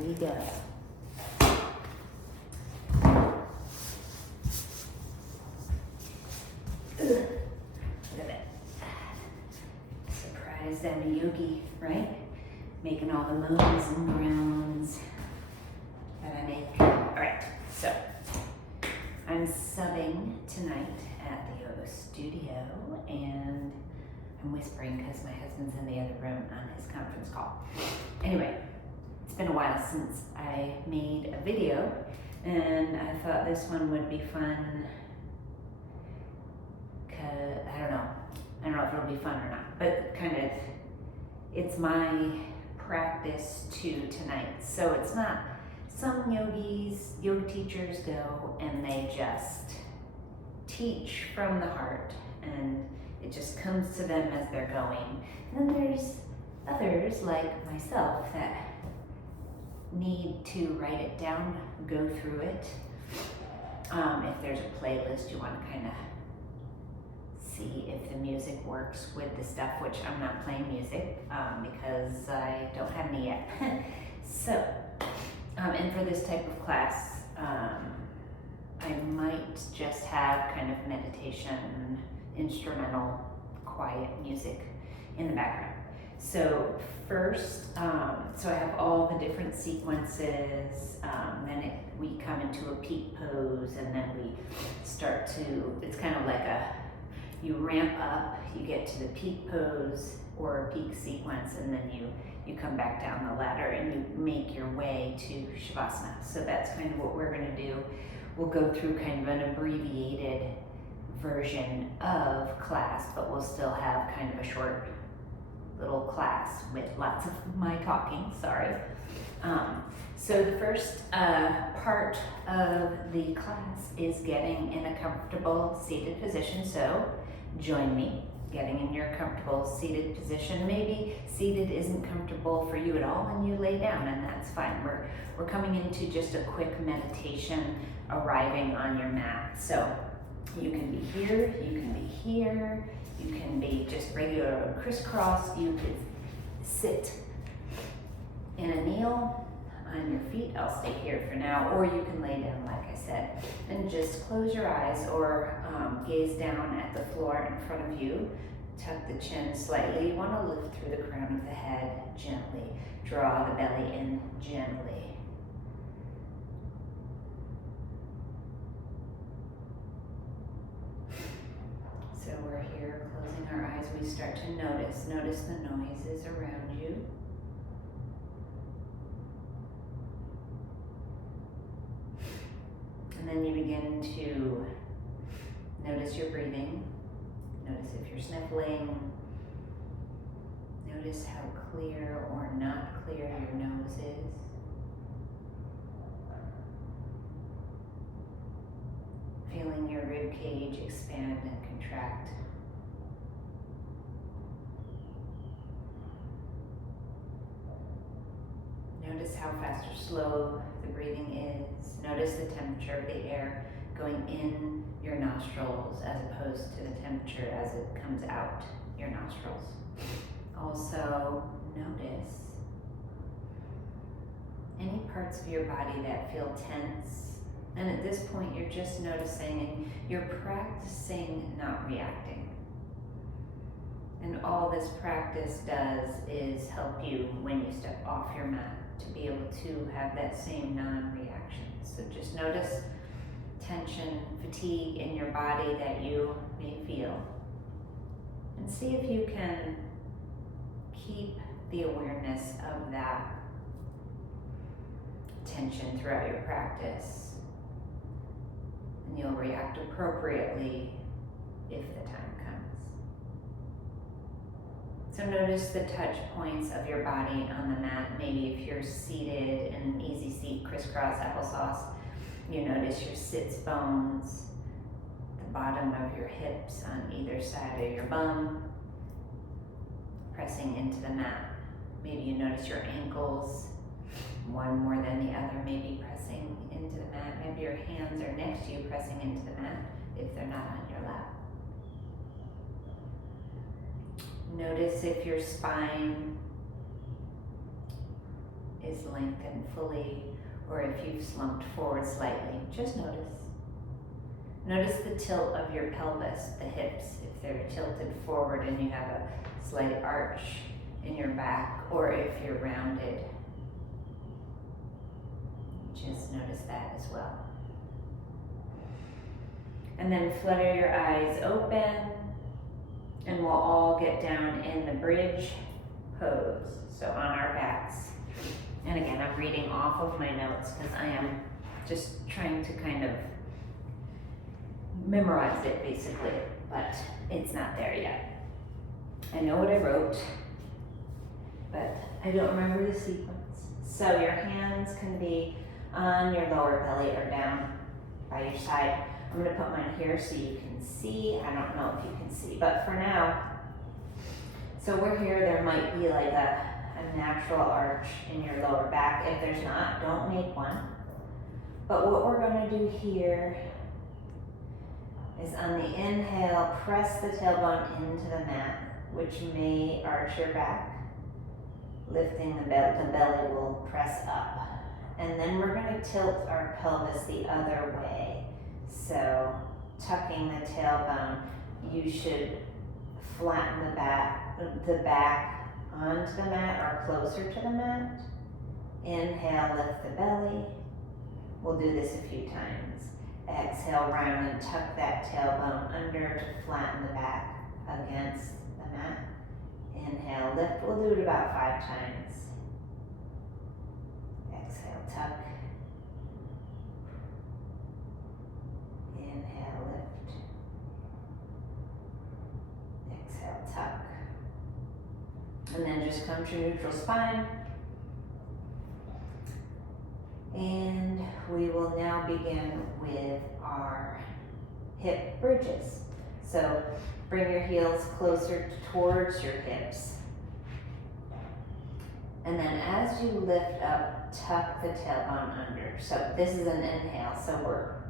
we go. Look at that. Surprised I'm a yogi, right? Making all the moans and groans that I make. All right, so I'm subbing tonight at the yoga studio, and I'm whispering because my husband's in the other room on his conference call. Anyway, it's been a while since I made a video, and I thought this one would be fun. I don't know if it'll be fun or not, but kind of, it's my practice too tonight. So it's not, some yoga teachers go and they just teach from the heart and it just comes to them as they're going. And then there's others like myself that need to write it down, go through it. If there's a playlist, you want to kind of see if the music works with the stuff, which I'm not playing music because I don't have any yet. So, and for this type of class, I might just have kind of meditation, instrumental, quiet music in the background. So first, so I have all the different sequences, then we come into a peak pose, and then we start to, it's kind of like you ramp up, you get to the peak pose or peak sequence, and then you come back down the ladder and you make your way to Shavasana. So that's kind of what we're gonna do. We'll go through kind of an abbreviated version of class, but we'll still have kind of a short little class with lots of my talking, sorry. So the first part of the class is getting in a comfortable seated position. So join me, getting in your comfortable seated position. Maybe seated isn't comfortable for you at all and you lay down, and that's fine. We're coming into just a quick meditation, arriving on your mat. So you can be here, you can be here, you can be just regular crisscross, you could sit in a kneel on your feet. I'll stay here for now, or you can lay down like I said, and just close your eyes or gaze down at the floor in front of you. Tuck the chin slightly. You want to lift through the crown of the head gently. Draw the belly in gently. So we're here, closing our eyes. We start to notice the noises around you. And then you begin to notice your breathing. Notice if you're sniffling. Notice how clear or not clear your nose is. Feeling your rib cage expand and contract. Notice how fast or slow the breathing is. Notice the temperature of the air going in your nostrils as opposed to the temperature as it comes out your nostrils. Also notice any parts of your body that feel tense. And at this point, you're just noticing and you're practicing not reacting. And all this practice does is help you when you step off your mat to be able to have that same non-reaction. So just notice tension, fatigue in your body that you may feel. And see if you can keep the awareness of that tension throughout your practice. And you'll react appropriately if the time comes. So notice the touch points of your body on the mat. Maybe if you're seated in an easy seat, crisscross applesauce, you notice your sits bones, the bottom of your hips on either side of your bum, pressing into the mat. Maybe you notice your ankles, one more than the other, maybe pressing into the mat. Maybe your hands are next to you, pressing into the mat if they're not on your lap. Notice if your spine is lengthened fully, or if you've slumped forward slightly, just notice. Notice the tilt of your pelvis, the hips, if they're tilted forward and you have a slight arch in your back, or if you're rounded. Just notice that as well. And then flutter your eyes open, and we'll all get down in the bridge pose, so on our backs. And again, I'm reading off of my notes because I am just trying to kind of memorize it basically, but it's not there yet. I know what I wrote, but I don't remember the sequence. So your hands can be on your lower belly or down by your side. I'm gonna put mine here so you can see. I don't know if you can see, but for now, so we're here, there might be like a natural arch in your lower back. If there's not, don't make one. But what we're gonna do here is on the inhale, press the tailbone into the mat, which may arch your back. Lifting the belly will press up. And then we're gonna tilt our pelvis the other way. So tucking the tailbone, you should flatten the back onto the mat or closer to the mat. Inhale, lift the belly. We'll do this a few times. Exhale, round and tuck that tailbone under to flatten the back against the mat. Inhale, lift. We'll do it about 5 times. Exhale, tuck. Inhale, lift. Exhale, tuck. And then just come to neutral spine. And we will now begin with our hip bridges. So bring your heels closer towards your hips. And then as you lift up, tuck the tailbone under. So this is an inhale, so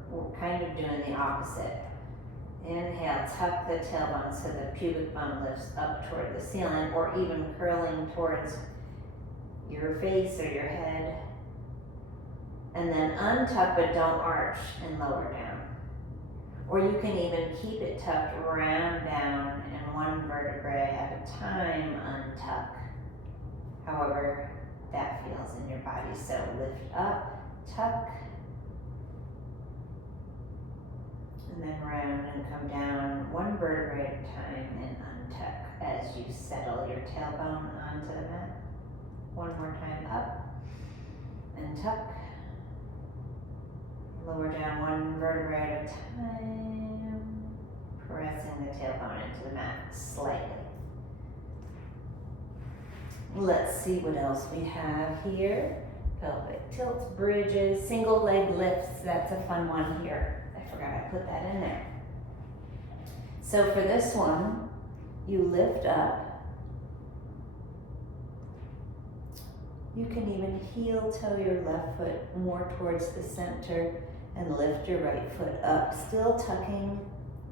we're kind of doing the opposite. Inhale, tuck the tailbone so the pubic bone lifts up toward the ceiling, or even curling towards your face or your head. And then untuck, but don't arch and lower down. Or you can even keep it tucked, round down, and one vertebrae at a time untuck. However that feels in your body. So lift up, tuck, and then round and come down, one vertebrae at a time, and untuck as you settle your tailbone onto the mat. One more time, up and tuck. Lower down, one vertebrae at a time, pressing the tailbone into the mat slightly. Let's see what else we have here. Pelvic tilts, bridges, single leg lifts. That's a fun one here. I forgot I put that in there. So for this one, you lift up. You can even heel toe your left foot more towards the center and lift your right foot up, still tucking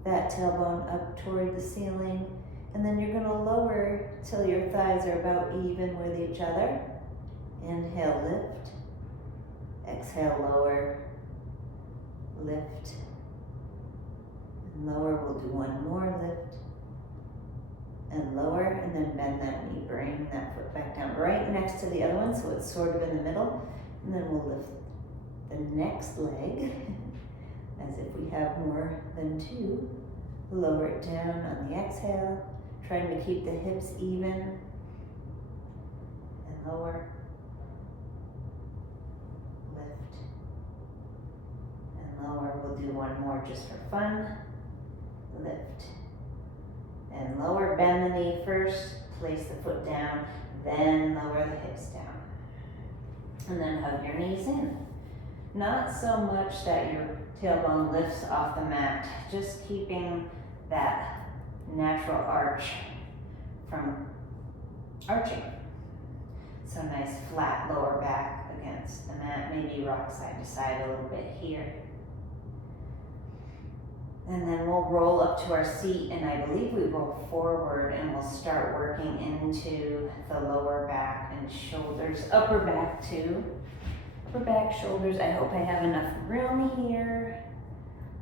that tailbone up toward the ceiling. And then you're gonna lower till your thighs are about even with each other. Inhale, lift. Exhale, lower. Lift. And lower, we'll do one more, lift. And lower, and then bend that knee, bring that foot back down right next to the other one, so it's sort of in the middle. And then we'll lift the next leg, as if we have more than 2. Lower it down on the exhale, trying to keep the hips even. And lower. Lift. And lower. We'll do one more just for fun. Lift. And lower, bend the knee first, place the foot down, then lower the hips down. And then hug your knees in. Not so much that your tailbone lifts off the mat, just keeping that natural arch from arching. So nice flat lower back against the mat, maybe rock side to side a little bit here. And then we'll roll up to our seat, and I believe we roll forward, and we'll start working into the lower back and shoulders, upper back too. Upper back, shoulders. I hope I have enough room here.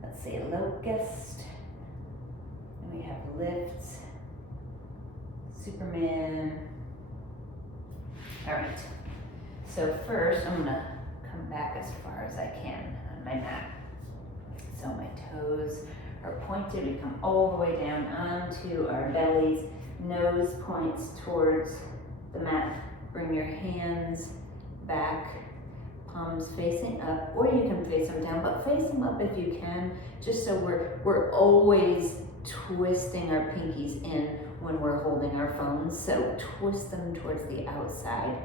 Let's see, locust. And we have lifts, Superman. All right. So first, I'm gonna come back as far as I can on my mat. So my toes are pointed, we come all the way down onto our bellies, nose points towards the mat. Bring your hands back, palms facing up, or you can face them down, but face them up if you can, just so we're always twisting our pinkies in when we're holding our phones, so twist them towards the outside.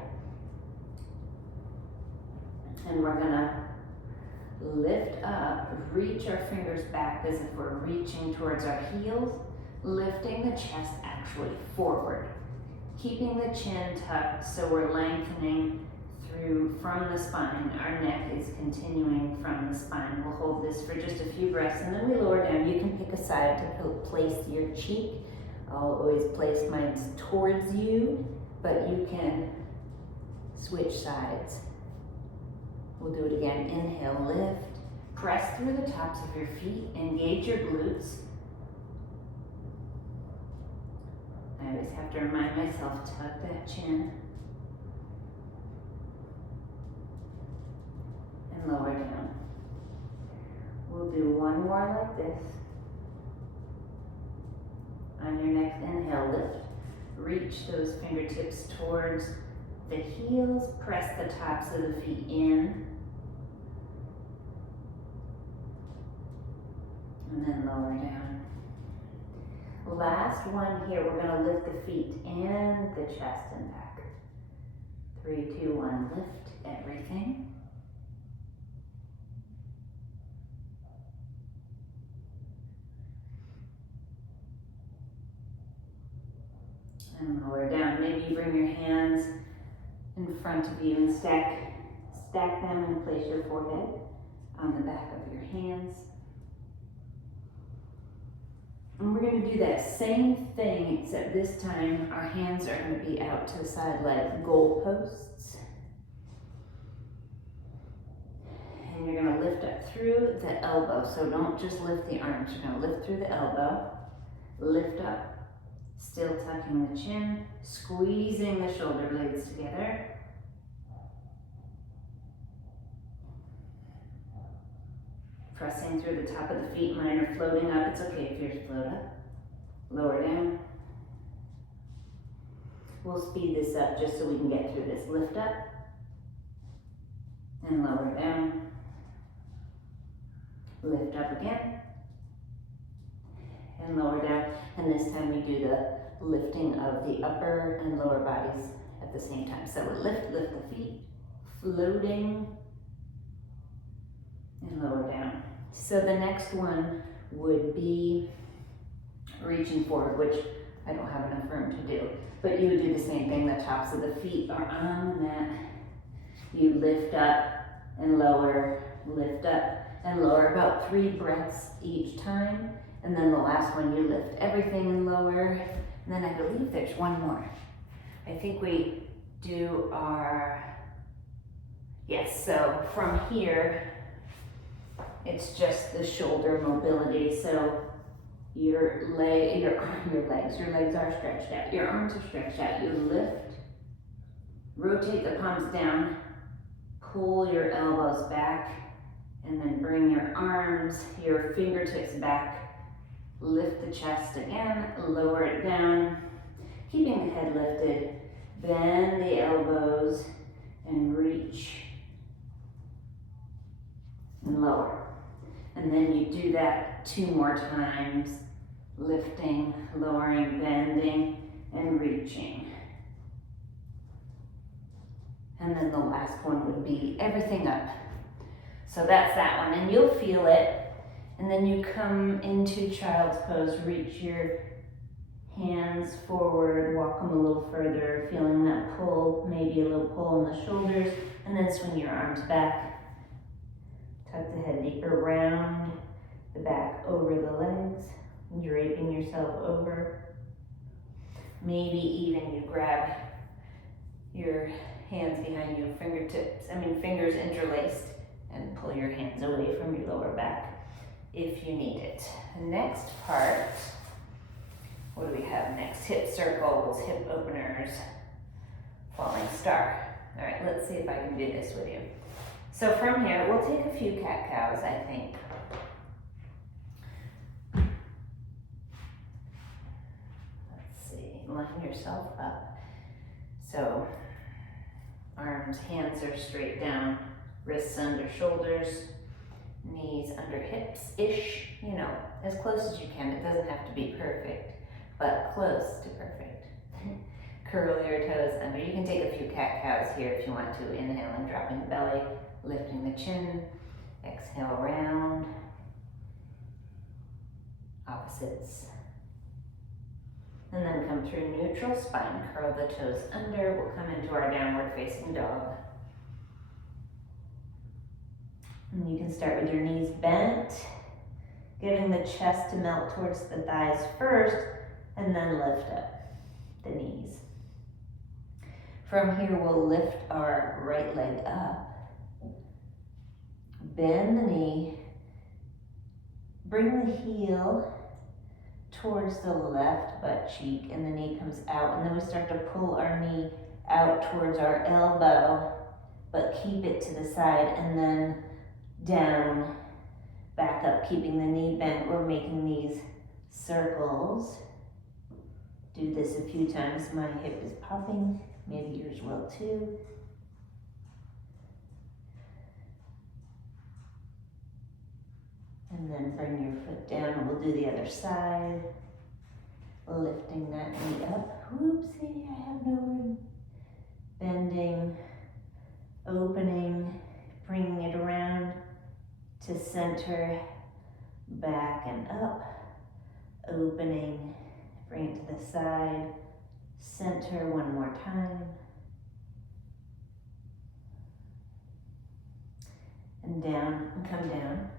And we're gonna lift up, reach our fingers back as if we're reaching towards our heels, lifting the chest actually forward. Keeping the chin tucked so we're lengthening through from the spine. Our neck is continuing from the spine. We'll hold this for just a few breaths and then we lower down. You can pick a side to place your cheek. I'll always place mine towards you, but you can switch sides. We'll do it again. Inhale, lift. Press through the tops of your feet. Engage your glutes. I always have to remind myself, tuck that chin. And lower down. We'll do one more like this. On your next inhale, lift. Reach those fingertips towards the heels. Press the tops of the feet in. And then lower down. Last one here, we're gonna lift the feet and the chest and back. 3, 2, 1, lift everything. And lower down. Maybe you bring your hands in front of you and stack them and place your forehead on the back of your hands. And we're going to do that same thing, except this time our hands are going to be out to the side like goalposts. And you're going to lift up through the elbow. So don't just lift the arms. You're going to lift through the elbow, lift up, still tucking the chin, squeezing the shoulder blades together. Pressing through the top of the feet. Mine are floating up. It's okay if yours float up. Lower down. We'll speed this up just so we can get through this. Lift up and lower down. Lift up again and lower down. And this time we do the lifting of the upper and lower bodies at the same time. So we lift the feet, floating and lower down. So the next one would be reaching forward, which I don't have enough room to do. But you would do the same thing. The tops of the feet are on the mat. You lift up and lower, lift up and lower, about 3 breaths each time. And then the last one, you lift everything and lower. And then I believe there's one more. I think we do our, yes, so from here, it's just the shoulder mobility. So your legs are stretched out. Your arms are stretched out. You lift, rotate the palms down, pull your elbows back, and then bring your arms, your fingertips back. Lift the chest again, lower it down, keeping the head lifted. Bend the elbows and reach and lower. And then you do that 2 more times, lifting, lowering, bending, and reaching. And then the last one would be everything up. So that's that one, and you'll feel it. And then you come into child's pose, reach your hands forward, walk them a little further, feeling that pull, maybe a little pull in the shoulders, and then swing your arms back. Tuck the head deeper, round the back over the legs, draping yourself over. Maybe even you grab your hands behind you, fingers interlaced, and pull your hands away from your lower back if you need it. The next part, what do we have next? Hip circles, hip openers, falling star. All right, let's see if I can do this with you. So from here, we'll take a few cat-cows, I think. Let's see, line yourself up. So arms, hands are straight down, wrists under shoulders, knees under hips-ish, as close as you can. It doesn't have to be perfect, but close to perfect. Curl your toes under. You can take a few cat-cows here if you want to. Inhaling, dropping the belly, lifting the chin. Exhale, round. Opposites. And then come through neutral spine. Curl the toes under. We'll come into our downward facing dog. And you can start with your knees bent, getting the chest to melt towards the thighs first, and then lift up the knees. From here, we'll lift our right leg up, bend the knee, bring the heel towards the left butt cheek, and the knee comes out, and then we start to pull our knee out towards our elbow, but keep it to the side, and then down, back up, keeping the knee bent. We're making these circles. Do this a few times. My hip is popping. Maybe yours will too. And then bring your foot down. We'll do the other side. Lifting that knee up. Whoopsie, I have no room. Bending, opening, bringing it around to center, back and up, opening, bring it to the side, center one more time, and down, and come down.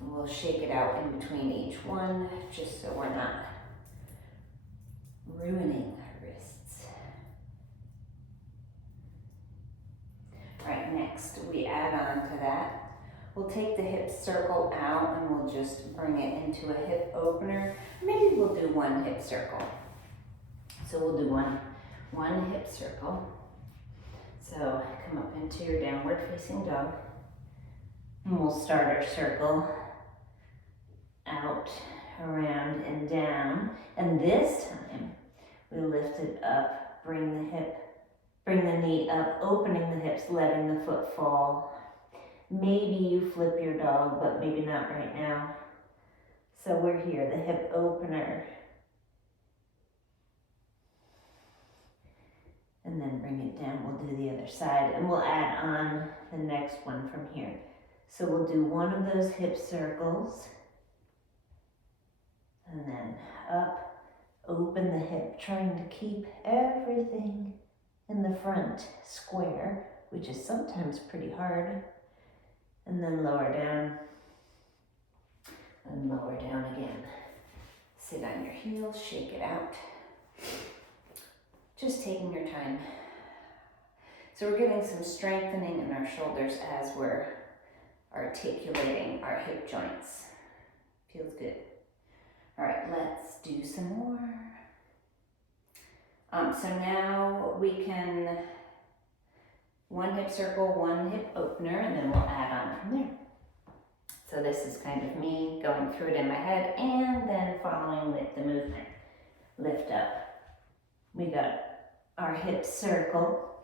And we'll shake it out in between each one, just so we're not ruining our wrists. All right, next we add on to that. We'll take the hip circle out and we'll just bring it into a hip opener. Maybe we'll do one hip circle. So we'll do one hip circle. So come up into your downward facing dog. And we'll start our circle out, around, and down. And this time we lift it up, bring the knee up, opening the hips, letting the foot fall. Maybe you flip your dog, but maybe not right now. So we're here, the hip opener. And then bring it down. We'll do the other side, and we'll add on the next one from here. So we'll do one of those hip circles, and then up, open the hip, trying to keep everything in the front square, which is sometimes pretty hard. And then lower down, and lower down again. Sit on your heels, shake it out. Just taking your time. So we're getting some strengthening in our shoulders as we're articulating our hip joints. Feels good. All right, let's do some more. So now we can one hip circle, one hip opener, and then we'll add on from there. So this is kind of me going through it in my head and then following with the movement. Lift up. We got our hip circle,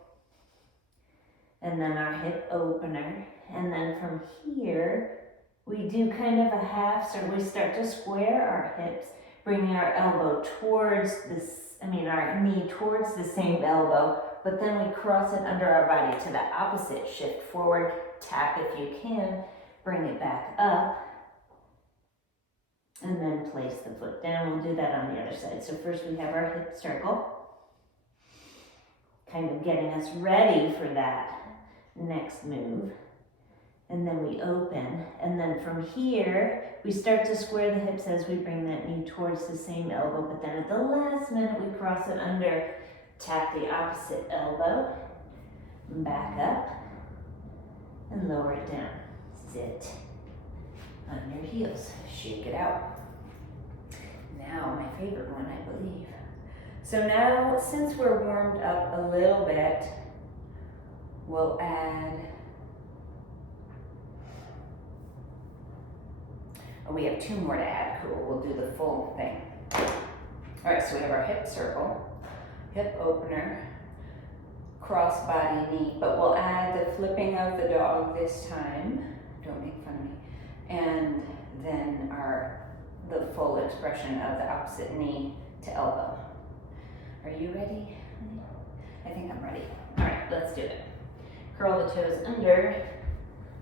and then our hip opener, and then from here we do kind of a half, so we start to square our hips, bringing our elbow towards our knee towards the same elbow, but then we cross it under our body to the opposite, shift forward, tap if you can, bring it back up, and then place the foot down. We'll do that on the other side. So first we have our hip circle, kind of getting us ready for that next move. and then we open. And then from here, we start to square the hips as we bring that knee towards the same elbow, but then at the last minute, we cross it under, tap the opposite elbow, back up, and lower it down. Sit on your heels, shake it out. Now, my favorite one, I believe. So now, since we're warmed up a little bit, we'll add, oh, we have 2 more to add. Cool, we'll do the full thing. All right, so we have our hip circle, hip opener, cross body knee, but we'll add the flipping of the dog this time. Don't make fun of me. And then the full expression of the opposite knee to elbow. Are you ready? I think I'm ready. All right, let's do it. Curl the toes under,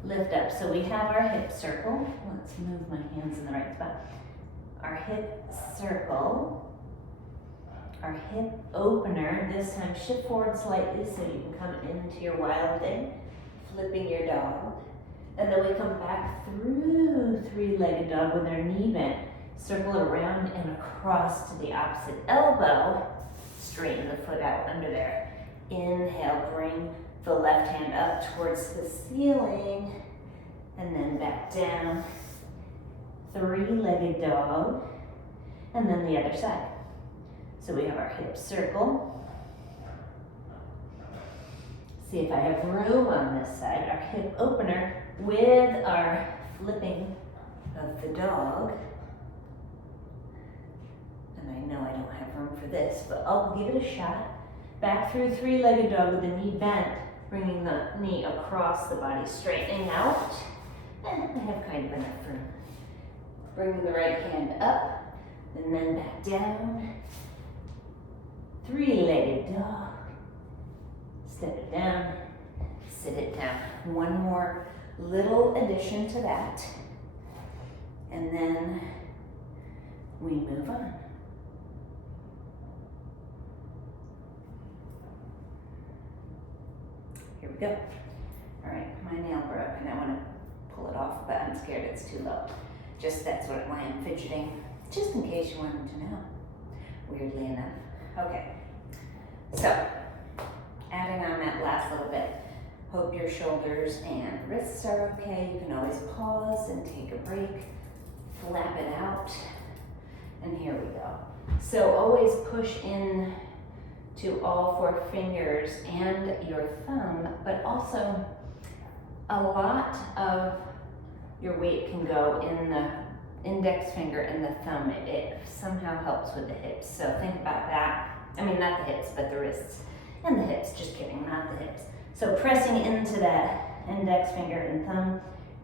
lift up. So we have our hip circle. Let's move my hands in the right spot. Our hip circle, our hip opener. This time shift forward slightly so you can come into your wild thing, flipping your dog. And then we come back through 3-legged dog with our knee bent. Circle it around and across to the opposite elbow. Straighten the foot out under there. Inhale, bring the left hand up towards the ceiling. And then back down. 3-legged dog. And then the other side. So we have our hip circle. See if I have room on this side. Our hip opener with our flipping of the dog. And I know I don't have room for this, but I'll give it a shot. Back through 3-legged dog with the knee bent, bringing the knee across the body, straightening out. And I have kind of enough room. Bringing the right hand up, and then back down. 3-legged dog. Step it down, sit it down. One more little addition to that. And then we move on. Here we go. All right, my nail broke and I want to pull it off, but I'm scared it's too low. Just that's why I'm fidgeting, just in case you wanted to know, weirdly enough. Okay, so adding on that last little bit. Hope your shoulders and wrists are okay. You can always pause and take a break, flap it out, and here we go. So always push in to all 4 fingers and your thumb, but also a lot of your weight can go in the index finger and the thumb. It somehow helps with the hips. So think about that. I mean, not the hips, but the wrists and the hips. Just kidding, not the hips. So pressing into that index finger and thumb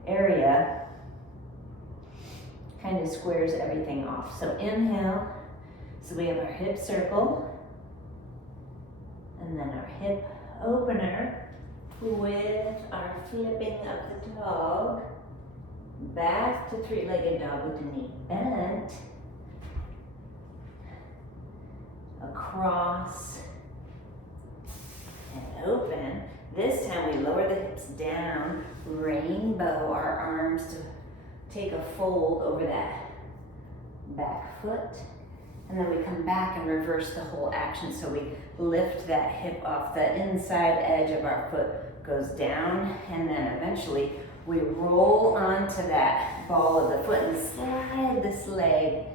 area kind of squares everything off. So inhale. So we have our hip circle. And then our hip opener with our flipping of the dog. Back to 3-legged dog with the knee bent. Across and open. This time we lower the hips down, rainbow our arms to take a fold over that back foot. And then we come back and reverse the whole action. So we lift that hip off the inside edge of our foot, goes down, and then eventually we roll onto that ball of the foot and slide this leg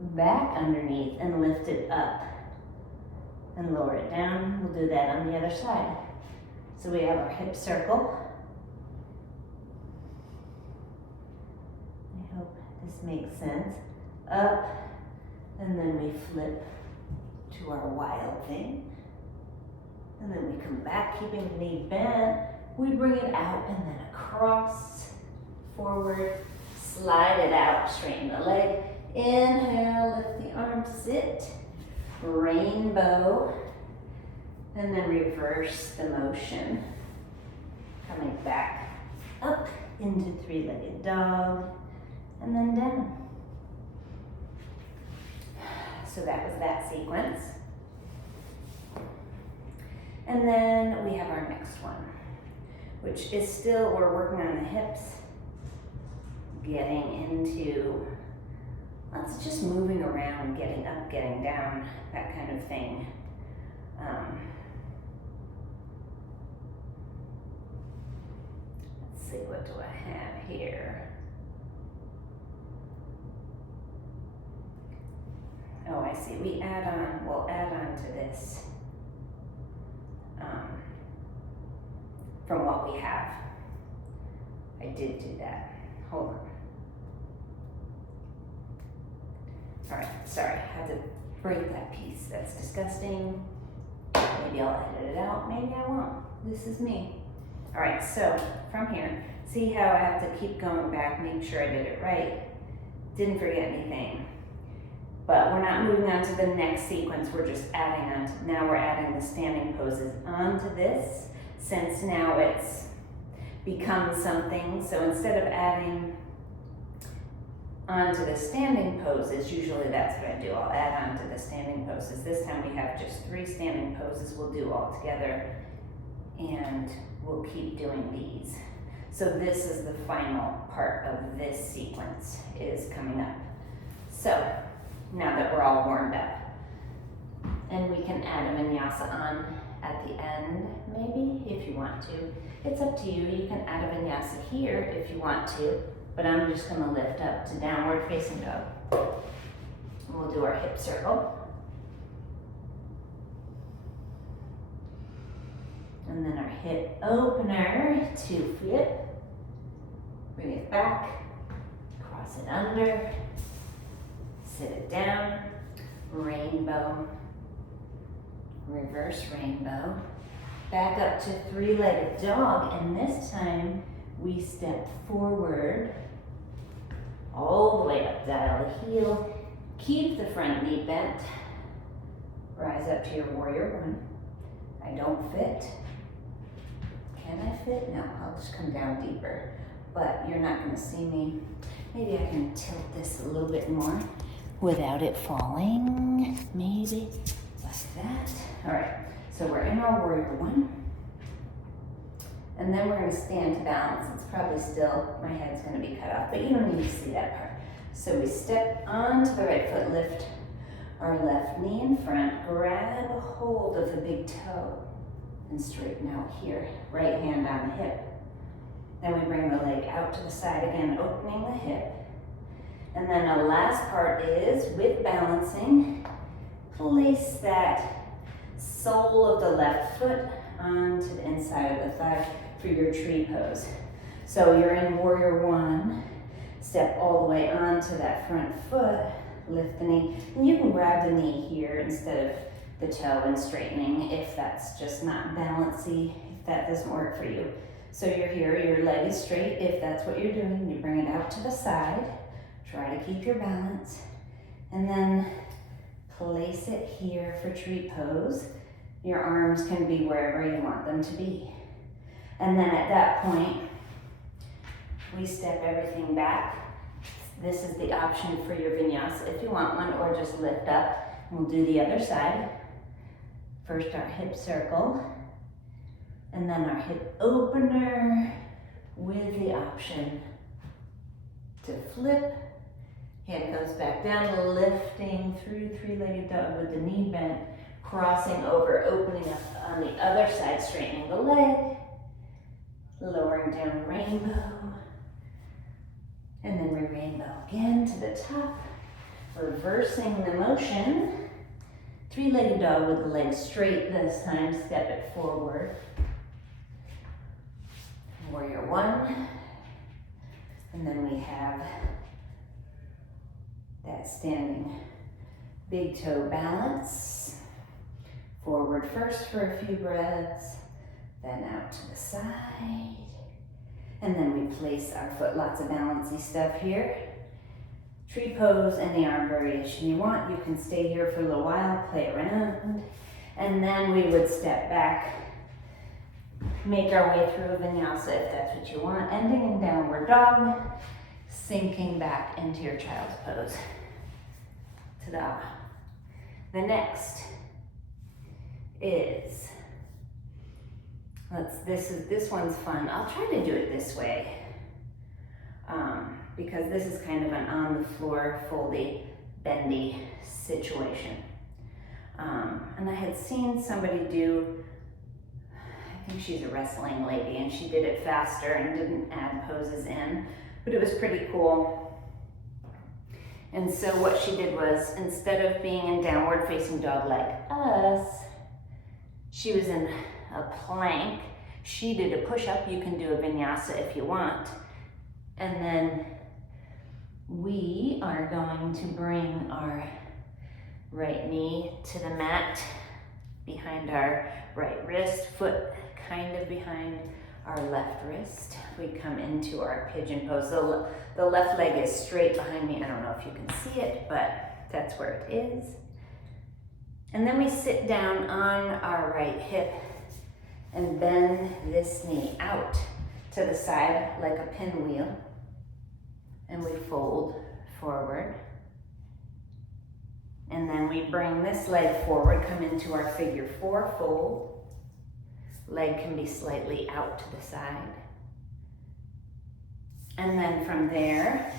back underneath and lift it up and lower it down. We'll do that on the other side. So we have our hip circle. I hope this makes sense. Up, and then we flip to our wild thing. And then we come back, keeping the knee bent. We bring it out and then across, forward, slide it out, straighten the leg. Inhale, lift the arms, sit, rainbow, and then reverse the motion. Coming back up into 3-legged dog, and then down. So that was that sequence. And then we have our next one, which is still, we're working on the hips, getting into, lots of just moving around, getting up, getting down, that kind of thing. Let's see, what do I have here? Oh, I see, we'll add on to this from what we have. I did do that, hold on. All right, sorry, I had to break that piece. That's disgusting. Maybe I'll edit it out, maybe I won't. This is me. All right, so from here, see how I have to keep going back, make sure I did it right. Didn't forget anything. But we're not moving on to the next sequence, we're just adding on to, now we're adding the standing poses onto this, since now it's become something. So instead of adding onto the standing poses, usually that's what I do, I'll add on to the standing poses. This time we have just 3 standing poses we'll do all together, and we'll keep doing these. So this is the final part of this sequence is coming up. So now that we're all warmed up, and we can add a vinyasa on at the end, maybe, if you want to. It's up to you. You can add a vinyasa here if you want to, but I'm just going to lift up to downward facing dog. We'll do our hip circle. And then our hip opener to flip. Bring it back, cross it under, sit it down, rainbow, reverse rainbow, back up to 3-legged dog, and this time we step forward, all the way up, dial the heel, keep the front knee bent, rise up to your warrior 1. I don't fit. Can I fit? No, I'll just come down deeper, but you're not gonna see me. Maybe I can tilt this a little bit more without it falling, maybe like that. All right, so we're in our warrior 1. And then we're gonna stand to balance. It's probably still, my head's gonna be cut off, but you don't need to see that part. So we step onto the right foot, lift our left knee in front, grab a hold of the big toe, and straighten out here. Right hand on the hip. Then we bring the leg out to the side again, opening the hip. And then the last part is, with balancing, place that sole of the left foot onto the inside of the thigh for your tree pose. So you're in warrior 1, step all the way onto that front foot, lift the knee, and you can grab the knee here instead of the toe and straightening if that's just not balancy, if that doesn't work for you. So you're here, your leg is straight. If that's what you're doing, you bring it out to the side, try to keep your balance, and then place it here for tree pose. Your arms can be wherever you want them to be. And then at that point, we step everything back. This is the option for your vinyasa if you want one, or just lift up. We'll do the other side. First our hip circle, and then our hip opener with the option to flip. Head goes back down, lifting through 3-legged dog with the knee bent, crossing over, opening up on the other side, straightening the leg, lowering down rainbow, and then we rainbow again to the top, reversing the motion. 3-legged dog with the legs straight this time, step it forward. Warrior 1, and then we have that standing big toe balance. Forward first for a few breaths, then out to the side. And then we place our foot, lots of balancy stuff here. Tree pose, any arm variation you want. You can stay here for a little while, play around. And then we would step back, make our way through a vinyasa if that's what you want, ending in downward dog, sinking back into your child's pose. Ta-da. The next is This one's fun. I'll try to do it this way because this is kind of an on the floor, foldy, bendy situation. And I had seen somebody do, I think she's a wrestling lady, and she did it faster and didn't add poses in, but it was pretty cool. And so what she did was, instead of being in downward facing dog like us, she was in a plank. She did a push-up. You can do a vinyasa if you want. And then we are going to bring our right knee to the mat behind our right wrist, foot kind of behind our left wrist. We come into our pigeon pose. The left leg is straight behind me. I don't know if you can see it, but that's where it is. And then we sit down on our right hip and bend this knee out to the side like a pinwheel. And we fold forward. And then we bring this leg forward, come into our figure four fold. Leg can be slightly out to the side. And then from there,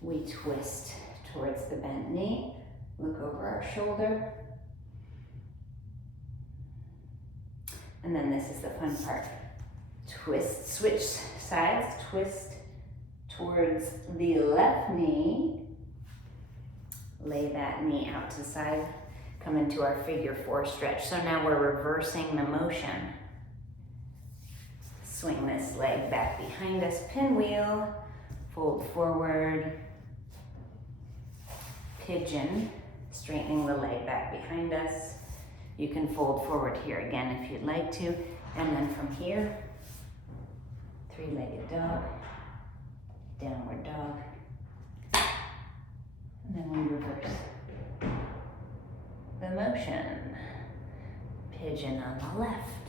we twist towards the bent knee, look over our shoulder. And then this is the fun part. Twist, switch sides, twist towards the left knee. Lay that knee out to the side, come into our figure four stretch. So now we're reversing the motion. Swing this leg back behind us, pinwheel, fold forward, pigeon, straightening the leg back behind us. You can fold forward here again if you'd like to. And then from here, three-legged dog, downward dog. And then we reverse the motion. Pigeon on the left.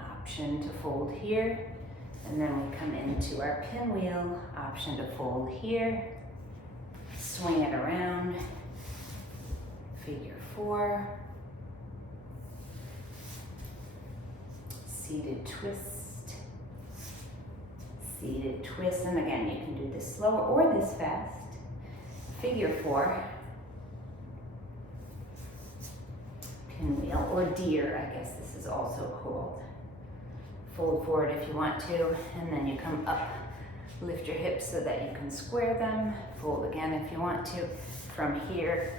Option to fold here. And then we come into our pinwheel. Option to fold here. Swing it around. Figure four. Seated twist. Seated twist. And again, you can do this slower or this fast. Figure four, pinwheel, or deer, I guess this is also called. Fold forward if you want to, and then you come up. Lift your hips so that you can square them. Fold again if you want to. From here,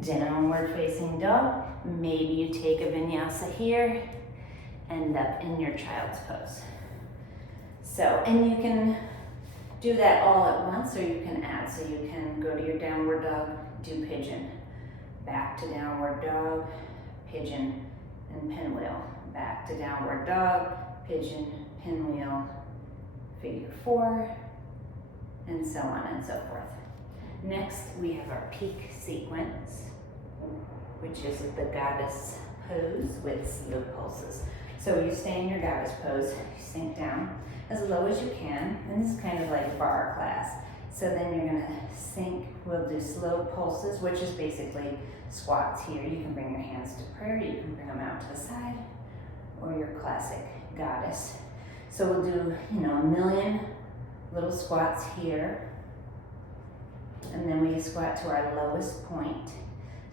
downward facing dog. Maybe you take a vinyasa here, end up in your child's pose. So, and you can do that all at once, or you can add. So you can go to your downward dog, do pigeon, back to downward dog, pigeon, and pinwheel. Back to downward dog, pigeon, pinwheel, figure four, and so on and so forth. Next, we have our peak sequence, which is the goddess pose with slow pulses. So you stay in your goddess pose, you sink down as low as you can, and this is kind of like a bar class. So then you're gonna sink, we'll do slow pulses, which is basically squats here. You can bring your hands to prayer, you can bring them out to the side, or your classic goddess. So we'll do, a million little squats here, and then we squat to our lowest point,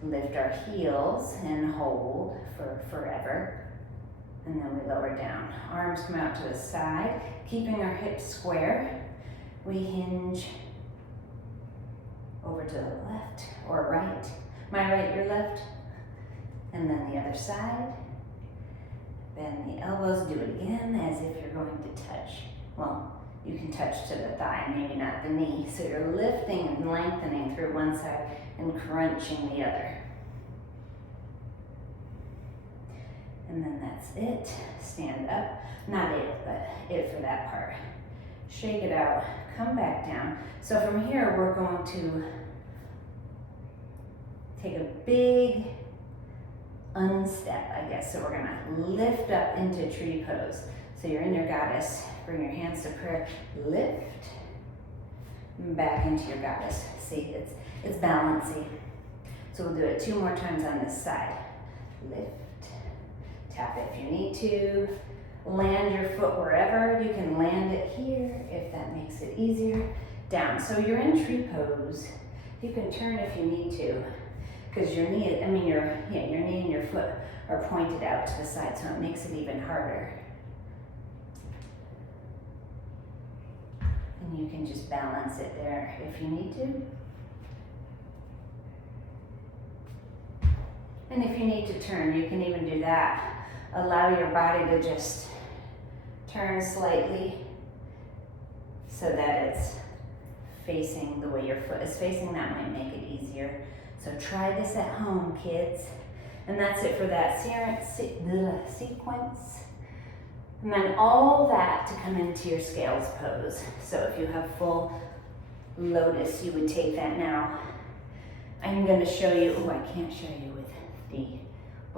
lift our heels and hold for forever. And then we lower down. Arms come out to the side, keeping our hips square. We hinge over to the left or right. My right, your left. And then the other side. Bend the elbows, do it again as if you're going to touch. Well, you can touch to the thigh, maybe not the knee. So you're lifting and lengthening through one side and crunching the other. And then that's it. Stand up. Not it, but it for that part. Shake it out. Come back down. So from here, we're going to take a big unstep, I guess. So we're going to lift up into tree pose. So you're in your goddess. Bring your hands to prayer. Lift. Back into your goddess. See, it's balancing. So we'll do it 2 more times on this side. Lift. Tap it if you need to. Land your foot wherever. You can land it here if that makes it easier. Down. So you're in tree pose. You can turn if you need to, because your knee, your knee and your foot are pointed out to the side, so it makes it even harder. And you can just balance it there if you need to. And if you need to turn, you can even do that. Allow your body to just turn slightly so that it's facing the way your foot is facing. That might make it easier. So try this at home, kids. And that's it for that sequence. And then all that to come into your scales pose. So if you have full lotus, you would take that now. I'm going to show you, I can't show you with the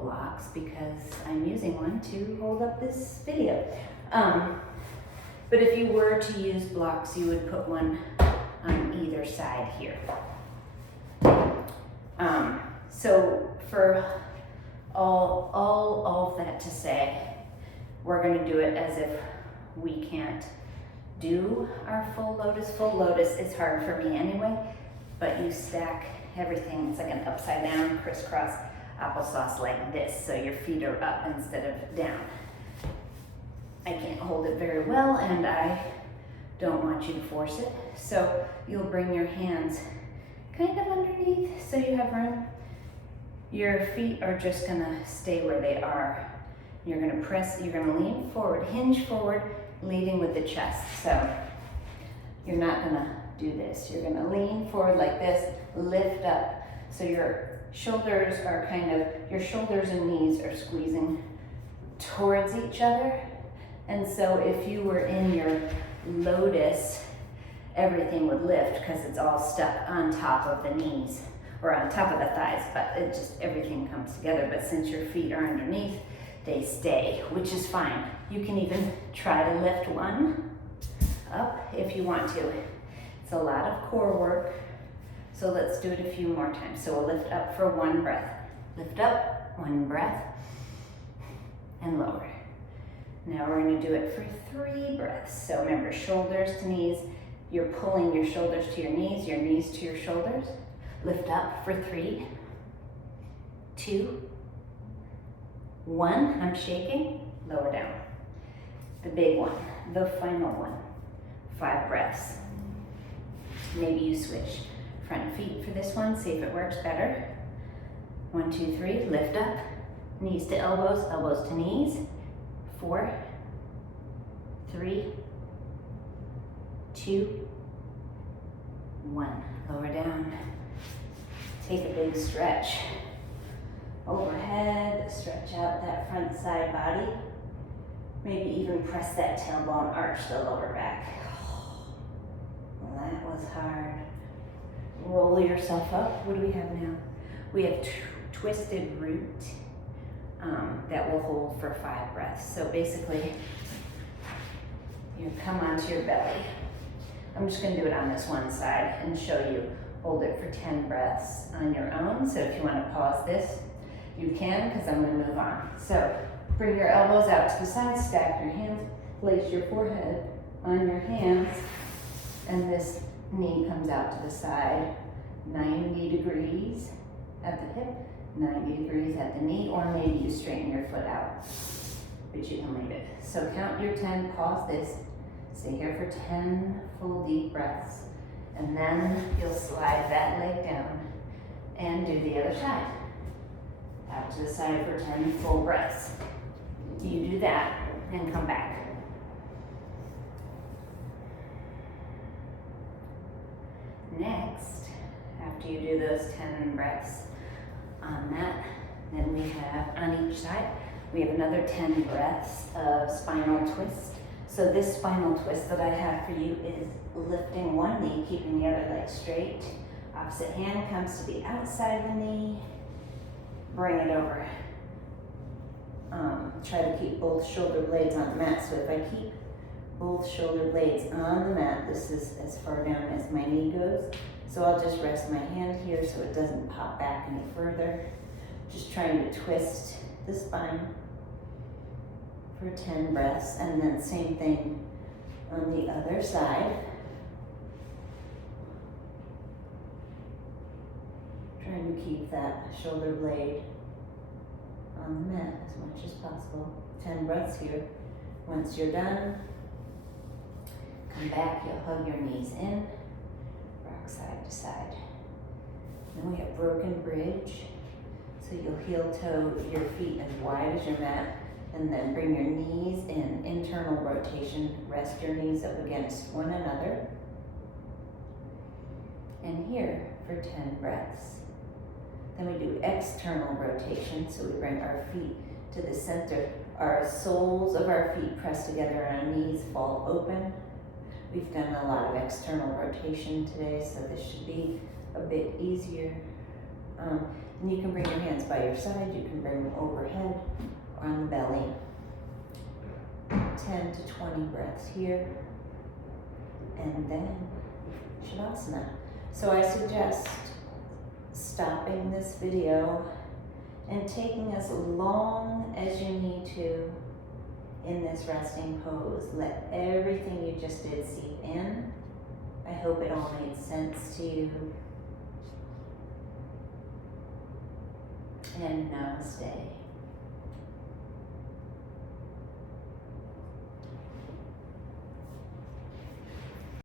blocks because I'm using one to hold up this video. But if you were to use blocks, you would put one on either side here. So for all of that to say, we're going to do it as if we can't do our full lotus. Full lotus is hard for me anyway, but you stack everything. It's like an upside down crisscross applesauce like this, so your feet are up instead of down. I can't hold it very well, and I don't want you to force it. So you'll bring your hands kind of underneath so you have room. Your feet are just gonna stay where they are. You're gonna press, you're gonna lean forward, hinge forward, leading with the chest. So you're not gonna do this. You're gonna lean forward like this, lift up. So your shoulders are your shoulders and knees are squeezing towards each other. And so if you were in your lotus, everything would lift because it's all stuck on top of the knees or on top of the thighs, but it just, everything comes together. But since your feet are underneath, they stay, which is fine. You can even try to lift one up if you want to. It's a lot of core work, so let's do it a few more times. So we'll lift up for one breath. Lift up, one breath, and lower. Now we're gonna do it for 3 breaths. So remember, shoulders to knees. You're pulling your shoulders to your knees to your shoulders. Lift up for 3, 2, 1. I'm shaking. Lower down. The big one, the final one. 5 breaths. Maybe you switch front feet for this one. See if it works better. 1, 2, 3. Lift up. Knees to elbows, elbows to knees. 4, 3, 2, 1. Lower down. Take a big stretch. Overhead, stretch out that front side body. Maybe even press that tailbone, arch the lower back. Well, that was hard. Roll yourself up. What do we have now? We have twisted root that will hold for 5 breaths. So basically, you come onto your belly. I'm just going to do it on this one side and show you. Hold it for 10 breaths on your own. So if you want to pause this, you can, because I'm going to move on. So bring your elbows out to the side, stack your hands, place your forehead on your hands, and this knee comes out to the side, 90 degrees at the hip, 90 degrees at the knee, or maybe you straighten your foot out, but you can leave it. So count your 10, pause this, stay here for 10 full deep breaths, and then you'll slide that leg down and do the other side. Out to the side for 10 full breaths. You do that and come back. Next, after you do those 10 breaths on that, then we have on each side, we have another 10 breaths of spinal twist. So this spinal twist that I have for you is lifting one knee, keeping the other leg straight. Opposite hand comes to the outside of the knee. Bring it over. Try to keep both shoulder blades on the mat. So if I keep both shoulder blades on the mat, this is as far down as my knee goes. So I'll just rest my hand here so it doesn't pop back any further. Just trying to twist the spine. for 10 breaths, and then same thing on the other side. Trying to keep that shoulder blade on the mat as much as possible. 10 breaths here. Once you're done, come back, you'll hug your knees in, rock side to side. Then we have broken bridge. So you'll heel toe your feet as wide as your mat, and then bring your knees in, internal rotation. Rest your knees up against one another. And here for 10 breaths. Then we do external rotation, so we bring our feet to the center. Our soles of our feet press together and our knees fall open. We've done a lot of external rotation today, so this should be a bit easier. And you can bring your hands by your side, you can bring them overhead or on the belly. 10 to 20 breaths here. And then Shavasana. So I suggest stopping this video and taking as long as you need to in this resting pose. Let everything you just did seep in. I hope it all made sense to you. And namaste.